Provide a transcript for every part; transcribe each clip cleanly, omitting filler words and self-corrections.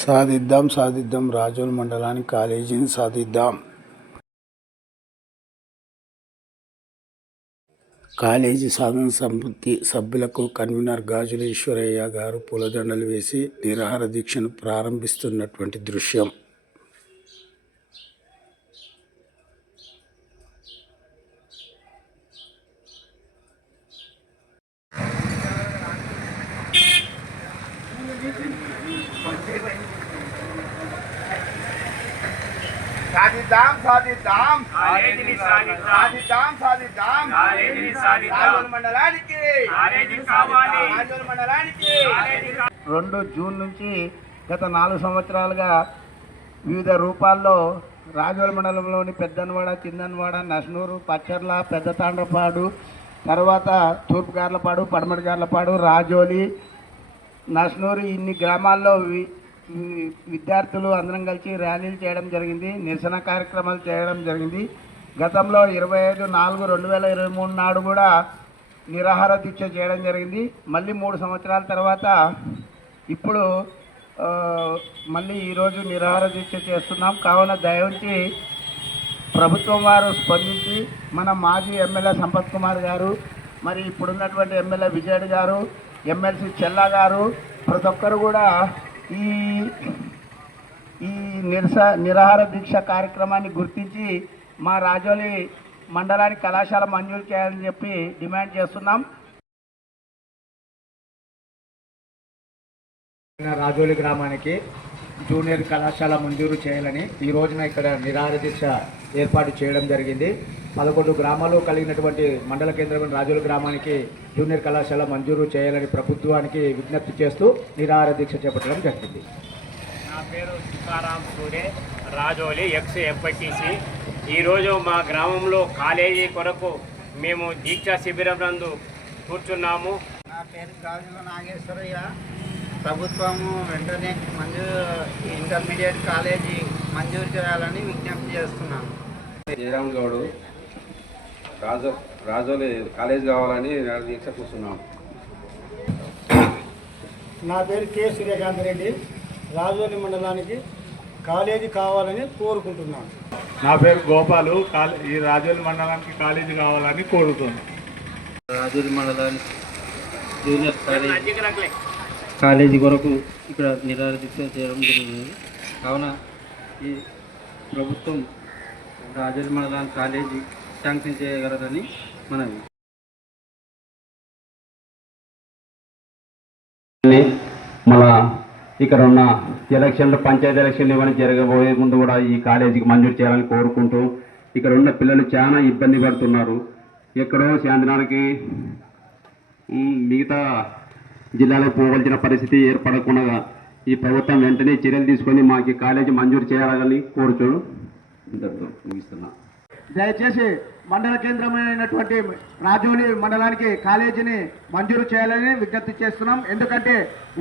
సాధిద్దాం సాధిద్దాం రాజోల్ మండలానికి కాలేజీని సాధిద్దాం. కాలేజీ సాధన సమితి సభ్యులకు కన్వీనర్ గాజుల ఈశ్వరయ్య గారు పూలదండలు వేసి నిరాహార దీక్షను ప్రారంభిస్తున్నటువంటి దృశ్యం. సాధిద్దాం సాధిద్దాం సాధిద్దాం సాధిద్దాం రాజోల్ మండలానికి 2 జూన్ నుంచి గత 4 సంవత్సరాలుగా వివిధ రూపాల్లో రాజోల్ మండలంలోని పెద్దనవాడ, చిన్ననవాడ, నస్నూరు, పచ్చర్ల, పెద్ద తాండ్రపాడు, తర్వాత తూర్పు గార్లపాడు, పడమటి గార్లపాడు, రాజోలి, నస్నూరు ఇన్ని గ్రామాల్లో విద్యార్థులు అందరం కలిసి ర్యాలీలు చేయడం జరిగింది, నిరసన కార్యక్రమాలు చేయడం జరిగింది. గతంలో 25/4/2023 నాడు కూడా నిరాహార దీక్ష చేయడం జరిగింది. మళ్ళీ 3 సంవత్సరాల తర్వాత ఇప్పుడు మళ్ళీ ఈరోజు నిరాహార దీక్ష చేస్తున్నాం. కావున దయవుంచి ప్రభుత్వం వారు స్పందించి మన మాజీ ఎమ్మెల్యే సంపత్ కుమార్ గారు, మరి ఇప్పుడున్నటువంటి ఎమ్మెల్యే విజయ్ గారు, ఎమ్మెల్సీ చెల్లా గారు, ప్రతి ఒక్కరు కూడా ఈ నిరాహార దీక్ష కార్యక్రమాన్ని గుర్తించి మా రాజోలి మండలానికి కళాశాల మంజూరు చేయాలని చెప్పి డిమాండ్ చేస్తున్నాం. రాజోలి గ్రామానికి జూనియర్ కళాశాల మంజూరు చేయాలని ఈ రోజున ఇక్కడ నిరాహార దీక్ష ఏర్పాటు చేయడం జరిగింది. 11 గ్రామాలు కలిగినటువంటి మండల కేంద్రమైన రాజోలి గ్రామానికి జూనియర్ కళాశాల మంజూరు చేయాలని ప్రభుత్వానికి విజ్ఞప్తి చేస్తూ నిరాహార దీక్ష చేపట్టడం జరిగింది. నా పేరు తుకారాం సూడే, రాజోలి ఎక్స్ ఎంపీటీసీ. ఈరోజు మా గ్రామంలో కాలేజీ కొరకు మేము దీక్షా శిబిరం నందు కూర్చున్నాము. నా పేరు గాజుల నాగేశ్వరయ్య. ప్రభుత్వము వెంటనే ఇంటర్మీడియట్ కాలేజీ మంజూరు చేయాలని విజ్ఞప్తి చేస్తున్నాను. జయరామ్ గౌడు, రాజోలి కాలేజ్ కావాలని దీక్ష కూర్చున్నాం. నా పేరు కె సూర్యకాంత్ రెడ్డి, రాజోలి మండలానికి కాలేజీ కావాలని కోరుకుంటున్నాను. నా పేరు గోపాలు, ఈ రాజోలి మండలానికి కాలేజీ కావాలని కోరుతున్నాను. రాజోలి మండలానికి జూనియర్ కాలేజీ కొరకు ఇక్కడ నిరాహార దీక్ష చేయడం జరిగింది. కావున ఈ ప్రభుత్వం రాజోలి మండలానికి కాలేజీ శాంక్షన్ చేయగలరని మనవి. మన ఇక్కడ ఉన్న ఎలక్షన్లు, పంచాయతీ ఎలక్షన్లు ఇవన్నీ జరగబోయే ముందు కూడా ఈ కాలేజీకి మంజూరు చేయాలని కోరుకుంటూ, ఇక్కడ ఉన్న పిల్లలు చాలా ఇబ్బంది పడుతున్నారు. ఎక్కడో శాంతినానికి మిగతా జిల్లాలకు పోవలసిన పరిస్థితి ఏర్పడకుండా ఈ ప్రభుత్వం వెంటనే చర్యలు తీసుకొని మాకు కాలేజీ మంజూరు చేయాలని కోరుతూ ముగిస్తున్నా. దయచేసి మండల కేంద్రమైనటువంటి రాజోలి మండలానికి కాలేజీని మంజూరు చేయాలని విజ్ఞప్తి చేస్తున్నాం. ఎందుకంటే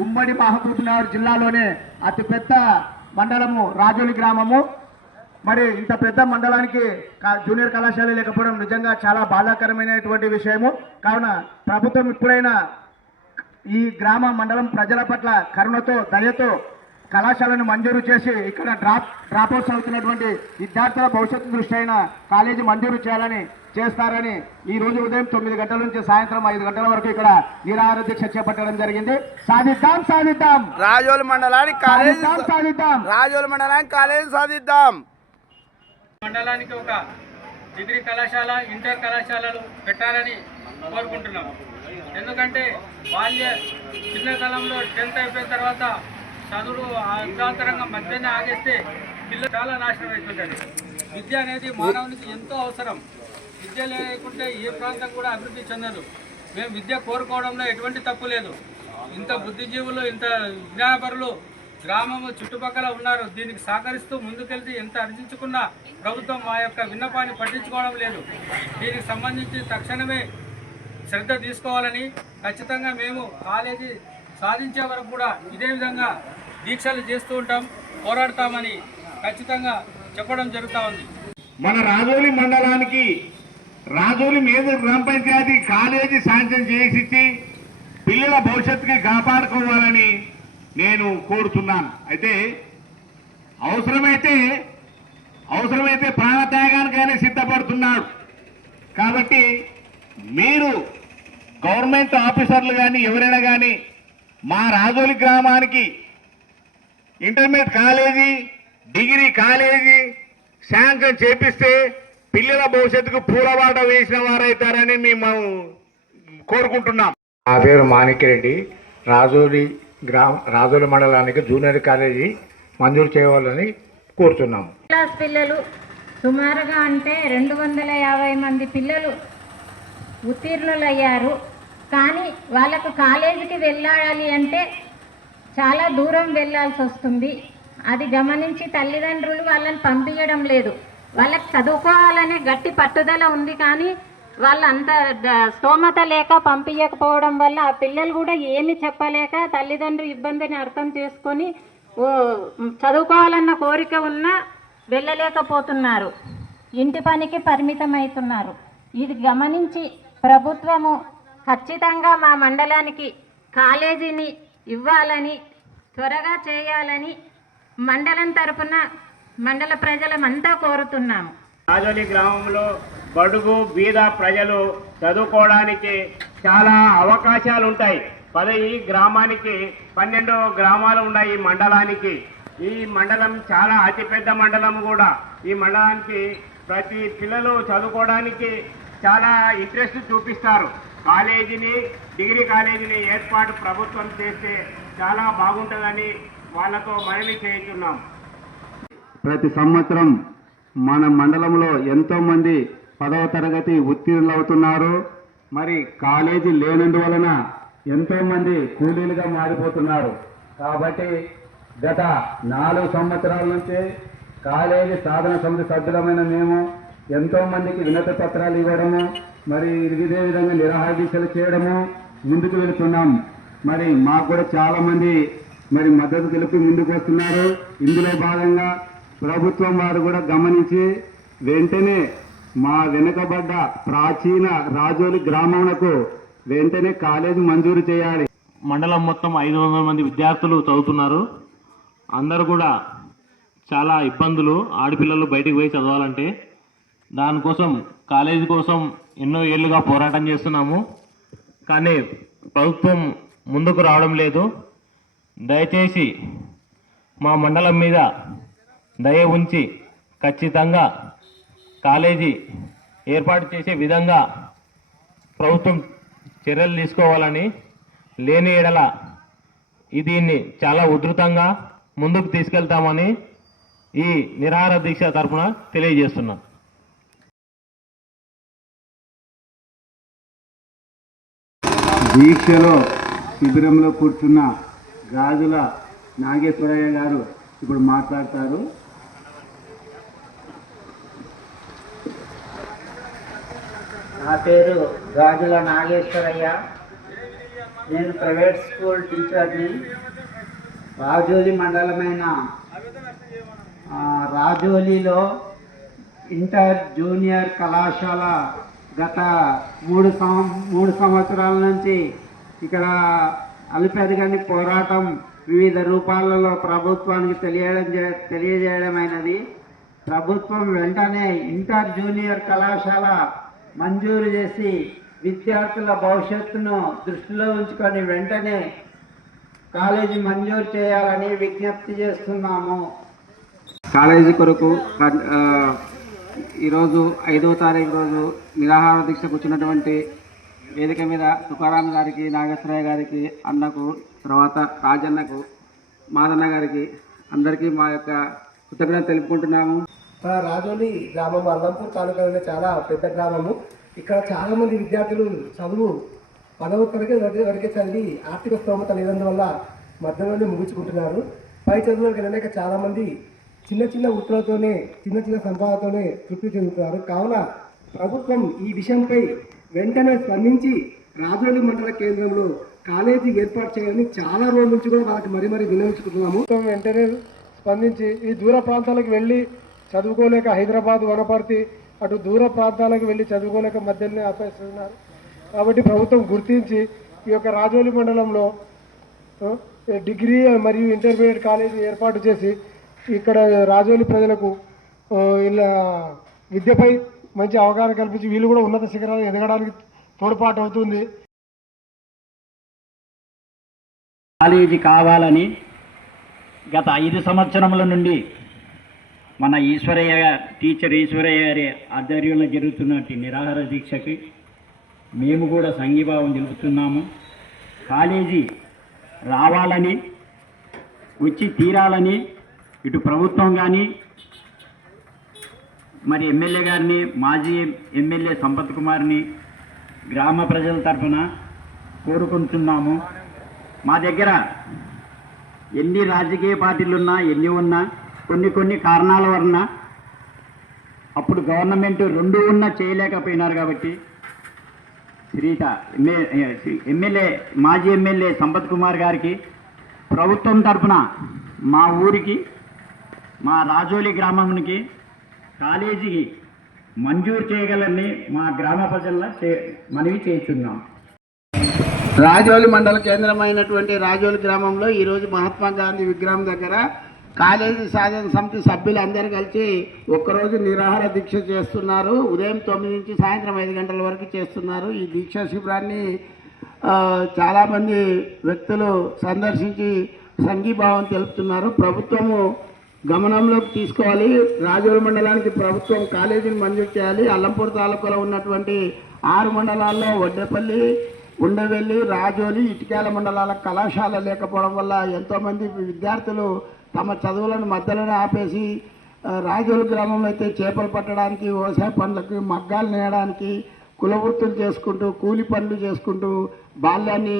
ఉమ్మడి మహబూబ్నగర్ జిల్లాలోనే అతిపెద్ద మండలము రాజోలి గ్రామము. మరి ఇంత పెద్ద మండలానికి జూనియర్ కళాశాల లేకపోవడం నిజంగా చాలా బాధాకరమైనటువంటి విషయము. కావున ప్రభుత్వం ఇప్పుడైనా ఈ గ్రామ మండలం ప్రజల పట్ల కరుణతో, దయతో కళాశాలను మంజూరు చేసి ఇక్కడ డ్రాప్అవుట్స్ అవుతున్నటువంటి విద్యార్థుల భవిష్యత్తు దృష్టి అయిన కాలేజీ మంజూరు చేయాలని చేస్తారని ఈ రోజు ఉదయం 9 గంటల నుంచి సాయంత్రం 5 గంటల వరకు ఇక్కడ నిరాహార దీక్ష చేపట్టడం జరిగింది. సాధిద్దాం సాధిద్దాం రాజోలి మండలానికి కాలేజీ సాధిద్దాం రాజోలి మండలానికి కాలేజీ సాధిద్దాం. మండలానికి ఒక డిగ్రీ కళాశాల, ఇంటర్ కళాశాలలు పెట్టాలని కోరుకుంటున్నాం. ఎందుకంటే చిన్న కాలంలో 10th అయిపోయిన తర్వాత చదువులు అర్ధాంతరంగా మధ్యనే ఆగేస్తే పిల్లలు చాలా నాశనం అవుతుంటుంది. విద్య అనేది మానవునికి ఎంతో అవసరం. విద్య లేకుంటే ఏ ప్రాంతం కూడా అభివృద్ధి చెందదు. మేము విద్య కోరుకోవడంలో ఎటువంటి తప్పు లేదు. ఇంత బుద్ధిజీవులు, ఇంత విజ్ఞానపరులు గ్రామము చుట్టుపక్కల ఉన్నారు. దీనికి సహకరిస్తూ ముందుకెళ్తే ఎంత అర్జించుకున్నా ప్రభుత్వం మా యొక్క విన్నపాన్ని పట్టించుకోవడం లేదు. దీనికి సంబంధించి తక్షణమే శ్రద్ధ తీసుకోవాలని, ఖచ్చితంగా మేము కాలేజీ సాధించే వరకు కూడా ఇదే విధంగా దీక్షలు చేస్తూ ఉంటాం, పోరాడతామని ఖచ్చితంగా చెప్పడం జరుగుతూ ఉంది. మన రాజోలి మండలానికి రాజోలి మేజర్ గ్రామ పంచాయతీ కాలేజీ శాంక్షన్ చేసి పిల్లల భవిష్యత్తుకి కాపాడుకోవాలని నేను కోరుతున్నాను. అయితే అవసరమైతే ప్రాణత్యాగానికైనా సిద్ధపడుతున్నాడు. కాబట్టి మీరు గవర్నమెంట్ ఆఫీసర్లు కానీ ఎవరైనా కానీ మా రాజోలి గ్రామానికి intermediate college, degree college sanction చేపిస్తే పిల్లల భవిష్యత్తుకు పూలబాట వేసిన వారైతారని మేము కోరుకుంటున్నాం. నా పేరు మాణిక్యరెడ్డి. రాజోలి మండలానికి జూనియర్ కాలేజీ మంజూరు చేయాలని కోరుతున్నాము. క్లాస్ పిల్లలు సుమారుగా అంటే 250 మంది పిల్లలు ఉత్తీర్ణులయ్యారు. కానీ వాళ్ళకు కాలేజీకి వెళ్ళాలి అంటే చాలా దూరం వెళ్ళాల్సి వస్తుంది. అది గమనించి తల్లిదండ్రులు వాళ్ళని పంపించడం లేదు. వాళ్ళకి చదువుకోవాలనే గట్టి పట్టుదల ఉంది, కానీ వాళ్ళంత స్తోమత లేక పంపించకపోవడం వల్ల ఆ పిల్లలు కూడా ఏమి చెప్పలేక తల్లిదండ్రులు ఇబ్బందిని అర్థం చేసుకొని చదువుకోవాలన్న కోరిక ఉన్నా వెళ్ళలేకపోతున్నారు, ఇంటి పనికి పరిమితం అవుతున్నారు. ఇది గమనించి ప్రభుత్వము ఖచ్చితంగా మా మండలానికి కాలేజీని ఇవ్వాలని, త్వరగా చేయాలని మండలం తరపున మండల ప్రజలమంతా కోరుతున్నాము. రాజోలి గ్రామంలో బడుగు బీద ప్రజలు చదువుకోవడానికి చాలా అవకాశాలు ఉంటాయి. ఈ గ్రామానికి 12 గ్రామాలు ఉన్నాయి. ఈ మండలానికి ఈ మండలం చాలా అతిపెద్ద మండలం కూడా. ఈ మండలానికి ప్రతి పిల్లలు చదువుకోవడానికి చాలా ఇంట్రెస్ట్ చూపిస్తారు. కాలేజీని, డిగ్రీ కాలేజీని ఏర్పాటు ప్రభుత్వం చేస్తే చాలా బాగుంటుందని వాళ్ళతో మనవి చేస్తున్నాం. ప్రతి సంవత్సరం మన మండలంలో ఎంతోమంది 10వ తరగతి ఉత్తీర్ణులు అవుతున్నారు. మరి కాలేజీ లేనందువలన ఎంతోమంది కూలీలుగా మారిపోతున్నారు. కాబట్టి గత 4 సంవత్సరాల నుంచి కాలేజీ సాధన సమితి సభ్యులమైన మేము ఎంతోమందికి వినతి పత్రాలు ఇవ్వడము, మరి ఇదే విధంగా నిరాహార దీక్షలు చేయడము ముందుకు వెళుతున్నాం. మరి మాకు కూడా చాలామంది మరి మద్దతు తెలిపి ముందుకు వస్తున్నారు. ఇందులో భాగంగా ప్రభుత్వం వారు కూడా గమనించి వెంటనే మా వెనుకబడ్డ ప్రాచీన రాజోలి గ్రామమునకు వెంటనే కాలేజీ మంజూరు చేయాలి. మండలం మొత్తం 500 మంది విద్యార్థులు చదువుతున్నారు. అందరూ కూడా చాలా ఇబ్బందులు, ఆడపిల్లలు బయటికి పోయి చదవాలంటే. దానికోసం కాలేజీ కోసం ఎన్నో ఏళ్ళుగా పోరాటం చేస్తున్నాము, కానీ ప్రభుత్వం ముందుకు రావడం లేదు. దయచేసి మా మండలం మీద దయ ఉంచి ఖచ్చితంగా కాలేజీ ఏర్పాటు చేసే విధంగా ప్రభుత్వం చర్యలు తీసుకోవాలని, లేని ఎడల దీన్ని చాలా ఉధృతంగా ముందుకు తీసుకెళ్తామని ఈ నిరాహార దీక్ష తరఫున తెలియజేస్తున్నాం. దీక్షలో శిబిరంలో కూర్చున్న గాజుల నాగేశ్వరయ్య గారు ఇప్పుడు మాట్లాడతారు. నా పేరు గాజుల నాగేశ్వరయ్య. నేను ప్రైవేట్ స్కూల్ టీచర్ని. రాజోలి మండలమైన రాజోలిలో ఇంటర్ జూనియర్ కళాశాల గత 3 సంవత్సరాల నుంచి ఇక్కడ అలుపెరగని పోరాటం వివిధ రూపాలలో ప్రభుత్వానికి తెలియజేయడమైనది. ప్రభుత్వం వెంటనే ఇంటర్ జూనియర్ కళాశాల మంజూరు చేసి విద్యార్థుల భవిష్యత్తును దృష్టిలో ఉంచుకొని వెంటనే కాలేజీ మంజూరు చేయాలని విజ్ఞప్తి చేస్తున్నాము. కాలేజీ కొరకు ఈరోజు 5వ తారీఖు రోజు నిరాహార దీక్షకు వచ్చినటువంటి వేదిక మీద తుకారాం గారికి, నాగేశ్వరయ్య గారికి, అన్నకు, తర్వాత రాజన్నకు, మాదన్న గారికి అందరికీ మా యొక్క కృతజ్ఞతలు తెలుపుకుంటున్నాము. రాజోలి గ్రామం అల్లంపూర్ తాలూకాలో చాలా పెద్ద గ్రామము. ఇక్కడ చాలామంది విద్యార్థులు చదువు 10వ తరగతి వరకే చదివి ఆర్థిక స్తోమత లేనందువల్ల మధ్యలోనే ముగించుకుంటున్నారు. పై చదువులకు వెళ్ళలేక చాలామంది చిన్న వృత్తులతోనే, చిన్న సంపాదనతోనే తృప్తి చెందుతున్నారు. కావున ప్రభుత్వం ఈ విషయంపై వెంటనే స్పందించి రాజోలి మండల కేంద్రంలో కాలేజీ ఏర్పాటు చేయాలని చాలా రోజుల నుంచి కూడా వాళ్ళకి మరీ వినియోగించుకుంటున్నాము. వెంటనే స్పందించి ఈ దూర ప్రాంతాలకు వెళ్ళి చదువుకోలేక హైదరాబాద్, వనపర్తి అటు దూర ప్రాంతాలకు వెళ్ళి చదువుకోలేక మధ్యలోనే ఆపేస్తున్నారు. కాబట్టి ప్రభుత్వం గుర్తించి ఈ యొక్క రాజోలి మండలంలో డిగ్రీ మరియు ఇంటర్మీడియట్ కాలేజీ ఏర్పాటు చేసి ఇక్కడ రాజోలి ప్రజలకు ఇలా విద్యపై మంచి అవగాహన కల్పించి వీళ్ళు కూడా ఉన్నత శిఖరాలు ఎదగడానికి తోడ్పాటు అవుతుంది. కాలేజీ కావాలని గత 5 సంవత్సరముల నుండి మన టీచర్ ఈశ్వరయ్య గారి ఆధ్వర్యంలో జరుగుతున్నటువంటి నిరాహార దీక్షకి మేము కూడా సంఘీభావం తెలుపుతున్నాము. కాలేజీ రావాలని, వచ్చి తీరాలని ఇటు ప్రభుత్వం కానీ, మరి ఎమ్మెల్యే గారిని, మాజీ ఎమ్మెల్యే సంపత్ కుమార్ని గ్రామ ప్రజల తరఫున కోరుకుంటున్నాము. మా దగ్గర ఎన్ని రాజకీయ పార్టీలు ఉన్నా, ఎన్ని ఉన్నా, కొన్ని కారణాల వలన అప్పుడు గవర్నమెంట్ 2 ఉన్నా చేయలేకపోయినారు. కాబట్టి ఎమ్మెల్యే మాజీ ఎమ్మెల్యే సంపత్ కుమార్ గారికి ప్రభుత్వం తరఫున మా ఊరికి, మా రాజోలి గ్రామానికి కాలేజీకి మంజూరు చేయగలని మా గ్రామ ప్రజల్లో మనవి చేస్తున్నాం. రాజోలి మండల కేంద్రమైనటువంటి రాజోలి గ్రామంలో ఈరోజు మహాత్మా గాంధీ విగ్రహం దగ్గర కాలేజీ సాధన సమితి సభ్యులందరూ కలిసి ఒక్కరోజు నిరాహార దీక్ష చేస్తున్నారు. ఉదయం 9 నుంచి సాయంత్రం 5 గంటల వరకు చేస్తున్నారు. ఈ దీక్షా శిబిరాన్ని చాలామంది వ్యక్తులు సందర్శించి సంఘీభావం తెలుపుతున్నారు. ప్రభుత్వము గమనంలోకి తీసుకోవాలి. రాజోలి మండలానికి ప్రభుత్వం కాలేజీని మంజూరు చేయాలి. అల్లంపూర్ తాలూకాలో ఉన్నటువంటి 6 మండలాల్లో వడ్డేపల్లి, ఉండవెల్లి, రాజోలి, ఇటిక్యాల మండలాల కళాశాల లేకపోవడం వల్ల ఎంతోమంది విద్యార్థులు తమ చదువులను మధ్యలోనే ఆపేసి రాజోలి గ్రామంలో అయితే చేపలు పట్టడానికి, వ్యవసాయ పనులకి, మగ్గాలు నేయడానికి, కులవృత్తులు చేసుకుంటూ, కూలి పనులు చేసుకుంటూ బాల్యాన్ని,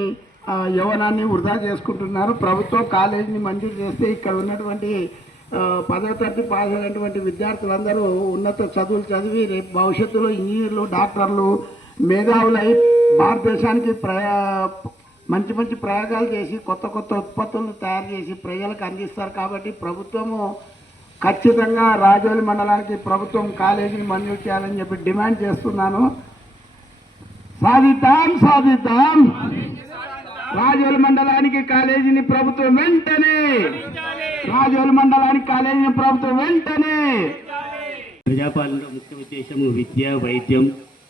యవ్వనాన్ని వృధా చేసుకుంటున్నారు. ప్రభుత్వం కాలేజీని మంజూరు చేస్తే ఇక్కడ ఉన్నటువంటి 10వ తరగతి పాస్ అయినటువంటి విద్యార్థులందరూ ఉన్నత చదువులు చదివి రేపు భవిష్యత్తులో ఇంజనీర్లు, డాక్టర్లు, మేధావులై భారతదేశానికి మంచి మంచి ప్రయోగాలు చేసి కొత్త ఉత్పత్తులను తయారు చేసి ప్రజలకు అందిస్తారు. కాబట్టి ప్రభుత్వము ఖచ్చితంగా రాజోలి మండలానికి ప్రభుత్వం కాలేజీని మంజూరు చేయాలని చెప్పి డిమాండ్ చేస్తున్నాను. సాధిద్దాం. రాజోలి మండలానికి కాలేజీని ప్రభుత్వం వెంటనే, రాజోలి మండలానికి కాలేజీని ప్రభుత్వం వెంటనే. ప్రజాపాలనలో ముఖ్య ఉద్దేశము విద్య, వైద్యం,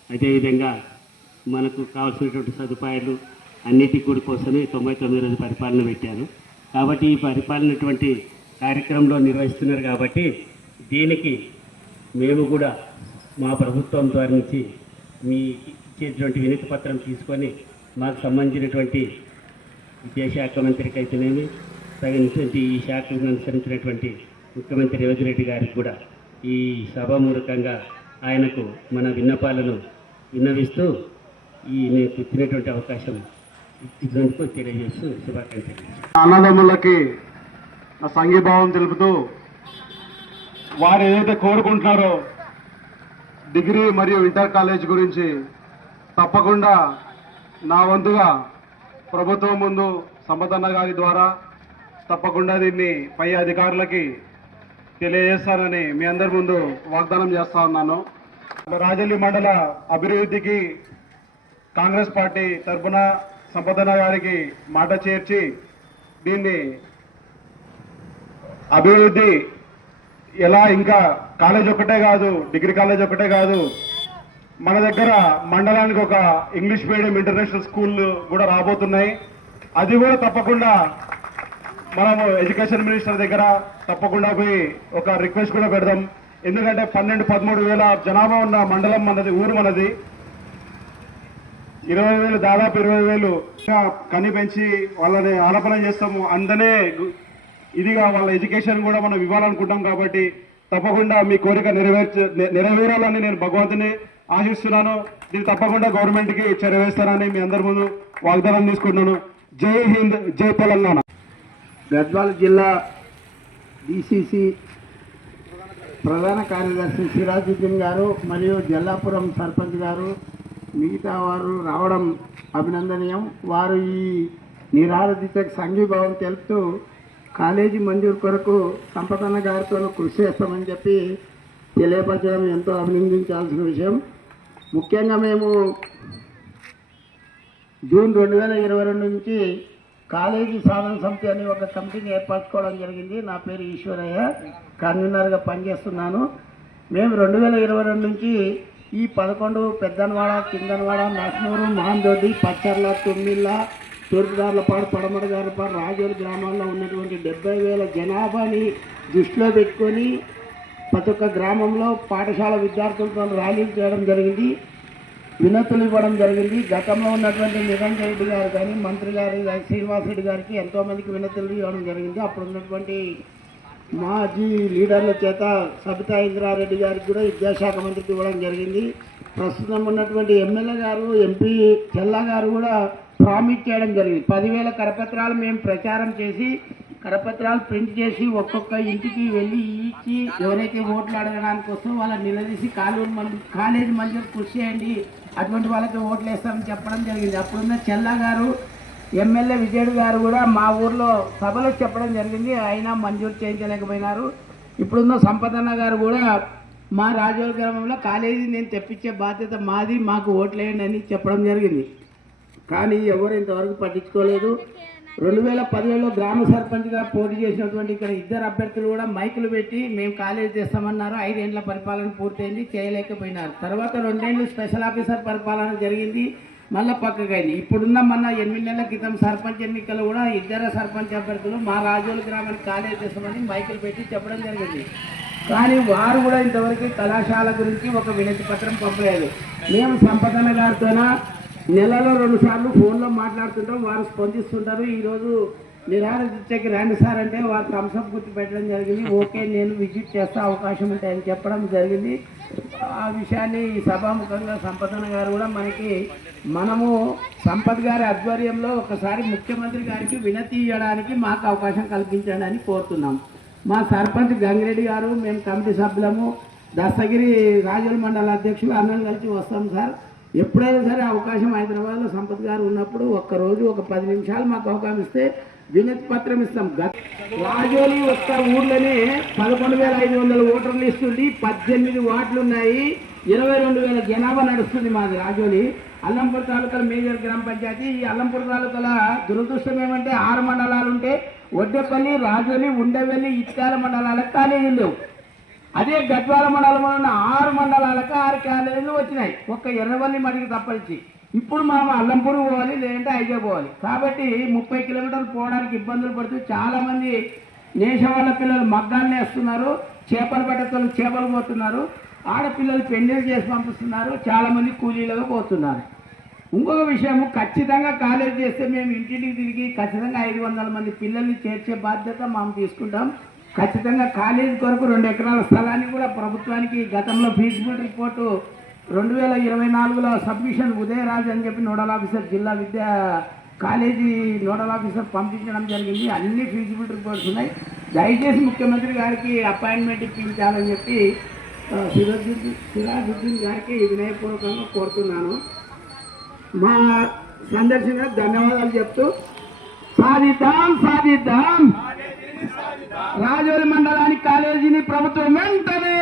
అదేవిధంగా మనకు కావాల్సినటువంటి సదుపాయాలు అన్నిటి కూడా కోసమే 99 రోజుల పరిపాలన పెట్టారు. కాబట్టి ఈ పరిపాలనటువంటి కార్యక్రమంలో నిర్వహిస్తున్నారు. కాబట్టి దీనికి మేము కూడా మా ప్రభుత్వం ద్వారా నుంచి మీ ఇచ్చేటువంటి వినతి పత్రం తీసుకొని మాకు సంబంధించినటువంటి విద్యాశాఖ మంత్రికి అయితేనేమి, తగినటువంటి ఈ శాఖను అనుసరించినటువంటి ముఖ్యమంత్రి రేవంత్ రెడ్డి గారికి కూడా ఈ సభామూలకంగా ఆయనకు మన విన్నపాలను విన్నవిస్తూ నేను ఇచ్చినటువంటి అవకాశం ఇచ్చినందుకు తెలియజేస్తూ శుభాకాంక్షలు. అన్నదమ్ములకి నా సంఘీభావం తెలుపుతూ వారు ఏదైతే కోరుకుంటున్నారో డిగ్రీ మరియు ఇంటర్ కాలేజ్ గురించి తప్పకుండా నా వంతుగా ప్రభుత్వం ముందు సంపదన్న గారి ద్వారా తప్పకుండా దీన్ని పై అధికారులకి తెలియజేస్తానని మీ అందరి ముందు వాగ్దానం చేస్తా ఉన్నాను. రాజోలి మండల అభివృద్ధికి కాంగ్రెస్ పార్టీ తరఫున సంపదన్న గారికి మాట చేర్చి దీన్ని అభివృద్ధి ఎలా ఇంకా కాలేజ్ ఒక్కటే కాదు, డిగ్రీ కాలేజ్ ఒక్కటే కాదు, మన దగ్గర మండలానికి ఒక ఇంగ్లీష్ మీడియం ఇంటర్నేషనల్ స్కూల్ కూడా రాబోతున్నాయి. అది కూడా తప్పకుండా మనము ఎడ్యుకేషన్ మినిస్టర్ దగ్గర తప్పకుండా పోయి ఒక రిక్వెస్ట్ కూడా పెడదాం. ఎందుకంటే 12-13 వేల జనాభా ఉన్న మండలం మనది, ఊరు మనది. 20,000 దాదాపు 20,000 కని పెంచి వాళ్ళని ఆలపన చేస్తాము. అందనే ఇదిగా వాళ్ళ ఎడ్యుకేషన్ కూడా మనం ఇవ్వాలనుకుంటాం. కాబట్టి తప్పకుండా మీ కోరిక నెరవేరాలని నేను భగవంతుని ఆశిస్తున్నాను. దీన్ని తప్పకుండా గవర్నమెంట్కి చేరవేస్తానని మీ అందరి ముందు వాగ్దానం తీసుకుంటున్నాను. జై హింద్, జై తెలంగాణ. గద్వాల జిల్లా డిసిసి ప్రధాన కార్యదర్శి సిరాజుద్దీన్ గారు మరియు జల్లాపురం సర్పంచ్ గారు మిగతా వారు రావడం అభినందనీయం. వారు ఈ నిరాహార దీక్షకు సంఘీభావం తెలుపుతూ కాలేజీ మంజూరు కొరకు సంపదన్న గారితో కృషి చేస్తామని చెప్పి తెలియపరచడం ఎంతో అభినందించాల్సిన విషయం. ముఖ్యంగా మేము జూన్ 2022 నుంచి కాలేజీ సాధన సమితి అని ఒక కమిటీని ఏర్పరచుకోవడం జరిగింది. నా పేరు ఈశ్వరయ్య, కన్వీనర్గా పనిచేస్తున్నాను. మేము 2022 నుంచి ఈ 11 పెద్దనవాడ, కిందనవాడ, నస్నూరు, మాందొడ్డి, పచ్చర్ల, తుమ్మిళ్ళ, తూర్పుదార్లపాడు, పడమరదార్లపాడు, రాజోలు గ్రామాల్లో ఉన్నటువంటి 70,000 జనాభాని దృష్టిలో పెట్టుకొని ప్రతి ఒక్క గ్రామంలో పాఠశాల విద్యార్థులతో ర్యాలీలు చేయడం జరిగింది, వినతులు ఇవ్వడం జరిగింది. గతంలో ఉన్నటువంటి నిరంజన్ రెడ్డి గారు కానీ, మంత్రి గారు శ్రీనివాస్ రెడ్డి గారికి ఎంతోమందికి వినతులు ఇవ్వడం జరిగింది. అప్పుడు ఉన్నటువంటి మాజీ లీడర్ల చేత సబితా ఇంద్రారెడ్డి గారికి కూడా విద్యాశాఖ మంత్రికి ఇవ్వడం జరిగింది. ప్రస్తుతం ఉన్నటువంటి ఎమ్మెల్యే గారు, ఎంపీ చెల్లా గారు కూడా ప్రామిస్ చేయడం జరిగింది. 10,000 కరపత్రాలు మేము ప్రచారం చేసి, కరపత్రాలు ప్రింట్ చేసి ఒక్కొక్క ఇంటికి వెళ్ళి ఇచ్చి ఎవరైతే ఓట్లు అడగడానికి వస్తుందో వాళ్ళని నిలదీసి కాలేజీ మంచిగా కృషి చేయండి, అటువంటి వాళ్ళకి ఓట్లు వేస్తామని చెప్పడం జరిగింది. అప్పుడున్న చెల్లా గారు, ఎమ్మెల్యే విజయుడు గారు కూడా మా ఊర్లో సభలో చెప్పడం జరిగింది, అయినా మంజూరు చేయించలేకపోయినారు. ఇప్పుడున్న సంపదన్న గారు కూడా మా రాజోల గ్రామంలో కాలేజీ నేను తెప్పించే బాధ్యత మాది, మాకు ఓట్లు వేయండి అని చెప్పడం జరిగింది. కానీ ఎవరు ఇంతవరకు పట్టించుకోలేదు. 2017లో గ్రామ సర్పంచ్గా పోటీ చేసినటువంటి ఇక్కడ 2 అభ్యర్థులు కూడా మైకులు పెట్టి మేము కాలేజీ చేస్తామన్నారు. 5 ఏళ్ల పరిపాలన పూర్తయింది, చేయలేకపోయినారు. తర్వాత 2 ఏళ్ళు స్పెషల్ ఆఫీసర్ పరిపాలన జరిగింది, మళ్ళీ పక్కకైంది. ఇప్పుడున్న మన 8 నెలల క్రితం సర్పంచ్ ఎన్నికలు కూడా 2 సర్పంచ్ అభ్యర్థులు మా రాజోలు గ్రామానికి కాలేజీ చేస్తామని మైకులు పెట్టి చెప్పడం జరిగింది. కానీ వారు కూడా ఇంతవరకు కళాశాల గురించి ఒక వినతి పత్రం పంపలేదు. మేము సంపదన గారితోన నెలలో 2 సార్లు ఫోన్లో మాట్లాడుతుంటాం, వారు స్పందిస్తుంటారు. ఈరోజు నిరాహార దీక్షకి రండి సార్ అంటే వారు థమ్స్అప్ గుర్తు పెట్టడం జరిగింది. ఓకే, నేను విజిట్ చేస్తే అవకాశం ఉంటాయని చెప్పడం జరిగింది. ఆ విషయాన్ని సభాముఖంగా సంపదన గారు కూడా మనము సంపత్ గారి ఆధ్వర్యంలో ఒకసారి ముఖ్యమంత్రి గారికి వినతి ఇవ్వడానికి మాకు అవకాశం కల్పించండి అని కోరుతున్నాం. మా సర్పంచ్ గంగిరెడ్డి గారు, మేము కమిటీ సభ్యులము, దస్తగిరి రాజోల మండల అధ్యక్షులు అందరం కలిసి వస్తాం సార్. ఎప్పుడైనా సరే అవకాశం హైదరాబాద్లో సంపత్ గారు ఉన్నప్పుడు ఒక్కరోజు ఒక 10 నిమిషాలు మాకు అవకాశం ఇస్తే వినతి పత్రం ఇస్తాం. రాజోలి ఒక్క ఊర్లోనే 11,500 ఓటర్లు ఇస్తుంది, 18 వార్డులు ఉన్నాయి, 22,000 జనాభా నడుస్తుంది మాది రాజోలి. అల్లంపూర్ తాలూకాల మేజర్ గ్రామ పంచాయతీ. ఈ అల్లంపూర్ తాలూకాల దురదృష్టం ఏమంటే 6 మండలాలు ఉంటే ఒడ్డెపల్లి, రాజోలి, ఉండవెల్లి, ఇటుకాల మండలాలకు కాలేజీలు లేవు. అదే గద్వాల మండలంలో ఉన్న 6 మండలాలకు 6 కాలేజీలు వచ్చినాయి, ఒక్క ఎర్రవల్లి మడికి తప్పనిచ్చి. ఇప్పుడు మనం అల్లంపూర్ పోవాలి, లేదంటే ఐజా పోవాలి. కాబట్టి 30 కిలోమీటర్లు పోవడానికి ఇబ్బందులు పడుతూ చాలామంది నేష వాళ్ళ పిల్లలు మగ్గాలు వేస్తున్నారు, చేపలు పట్టేతలు చేపలు పోతున్నారు, ఆడపిల్లలు పెళ్లిళ్ళు చేసి పంపిస్తున్నారు, చాలామంది కూలీలుగా పోతున్నారు. ఇంకొక విషయము, ఖచ్చితంగా కాలేజ్ చేస్తే మేము ఇంటింటికి తిరిగి ఖచ్చితంగా 500 మంది పిల్లల్ని చేర్చే బాధ్యత మేము తీసుకుంటాం. ఖచ్చితంగా కాలేజీ కొరకు 2 ఎకరాల స్థలాన్ని కూడా ప్రభుత్వానికి గతంలో ఫీజిబిలిటీ రిపోర్టు 2024లో సబ్మిషన్ ఉదయరాజ్ అని చెప్పి నోడల్ ఆఫీసర్, జిల్లా విద్యా కాలేజీ నోడల్ ఆఫీసర్ పంపించడం జరిగింది. అన్ని ఫీజిబిలిటీ రిపోర్ట్స్ ఉన్నాయి. దయచేసి ముఖ్యమంత్రి గారికి అపాయింట్మెంట్ ఇప్పించాలని చెప్పి సిరాజుద్దీన్ గారికి వినయపూర్వకంగా కోరుతున్నాను. మా సందర్శన ధన్యవాదాలు చెప్తూ సాధిద్దాం సాధిద్దాం రాజోలి మండలానికి కాలేజీని ప్రభుత్వం వెంటనే,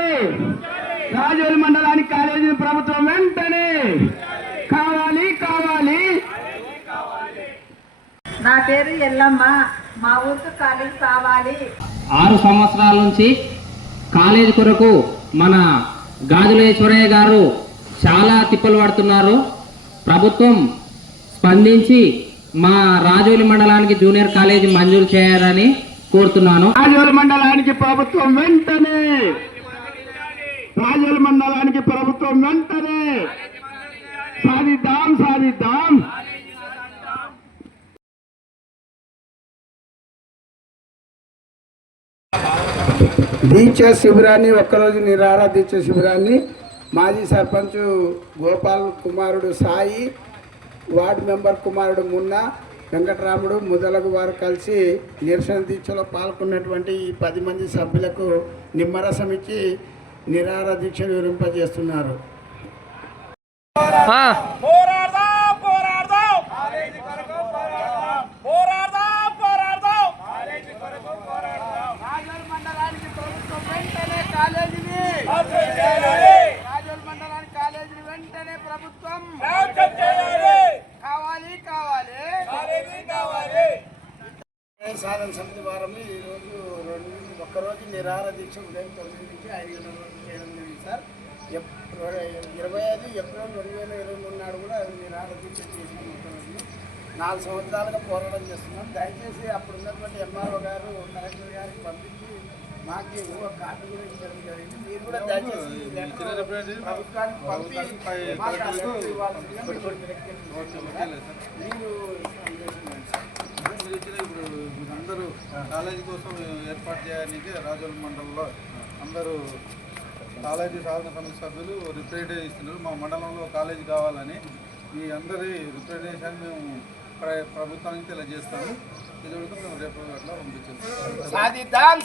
రాజోలి మండలానికి కాలేజీని ప్రభుత్వం వెంటనే కావాలి కావాలి. నా పేరు ఎల్లమ్మ, మా ఊరికి కాలేజీ కావాలి. 6 సంవత్సరాల నుంచి కాలేజీ కొరకు మన గాజులేశ్వరయ్య గారు చాలా తిప్పలు పడుతున్నారు. ప్రభుత్వం స్పందించి మా రాజోలి మండలానికి జూనియర్ కాలేజీ మంజూరు చేయాలని కోరుతున్నాను. రాజోలి మండలానికి ప్రభుత్వం వెంటనే, రాజోలి మండలానికి ప్రభుత్వం వెంటనే సాధిద్దాం సాధిద్దాం. దీక్ష శిబిరాన్ని, ఒక్కరోజు నిరాహార దీక్ష శిబిరాన్ని మాజీ సర్పంచ్ గోపాల్ కుమారుడు సాయి, వార్డు మెంబర్ కుమారుడు మున్నా, వెంకటరాముడు మొదలగు వారు కలిసి నిరసన దీక్షలో పాల్గొన్నటువంటి ఈ 10 మంది సభ్యులకు నిమ్మరసం ఇచ్చి నిరాహార దీక్షను విరింపజేస్తున్నారు. ప్రభుత్వం కావాలి కావాలి. ఒక్కరోజు నిరాహార దీక్ష ఉదయం 9 నుంచి 5 గంటల వరకు చేయడం జరిగింది సార్. 25 ఏప్రిల్ 2023 నాడు కూడా నిరాహార దీక్ష చేసిన ఒక్కరోజు 4 సంవత్సరాలుగా పోరాటం చేస్తున్నాం. దయచేసి అప్పుడు ఉన్నటువంటి ఎంఆర్ఓ గారు కలెక్టర్ గారికి పంపించి మాకు ఒక కార్డు కూడా ఇవ్వడం జరిగింది. మీరు కూడా దయచేసి ఈ లెటర్ ప్రభుత్వానికి పంపి మాకు ఆ లెటర్ ఇవ్వాల్సిందిగా మీరు ఇప్పుడు అందరూ కాలేజీ కోసం ఏర్పాటు చేయడానికి రాజోల్ మండలంలో అందరూ కాలేజీ సాధన సమితి సభ్యులు రిప్రజెంటేషన్ ఇస్తున్నారు. మా మండలంలో కాలేజీ కావాలని మీ అందరి రిప్రజెంటేషన్ మేము ప్రభుత్వానికి తెలియజేస్తాము. ఇది మేము రేపు అట్లా పంపించాము. సాధిద్దాం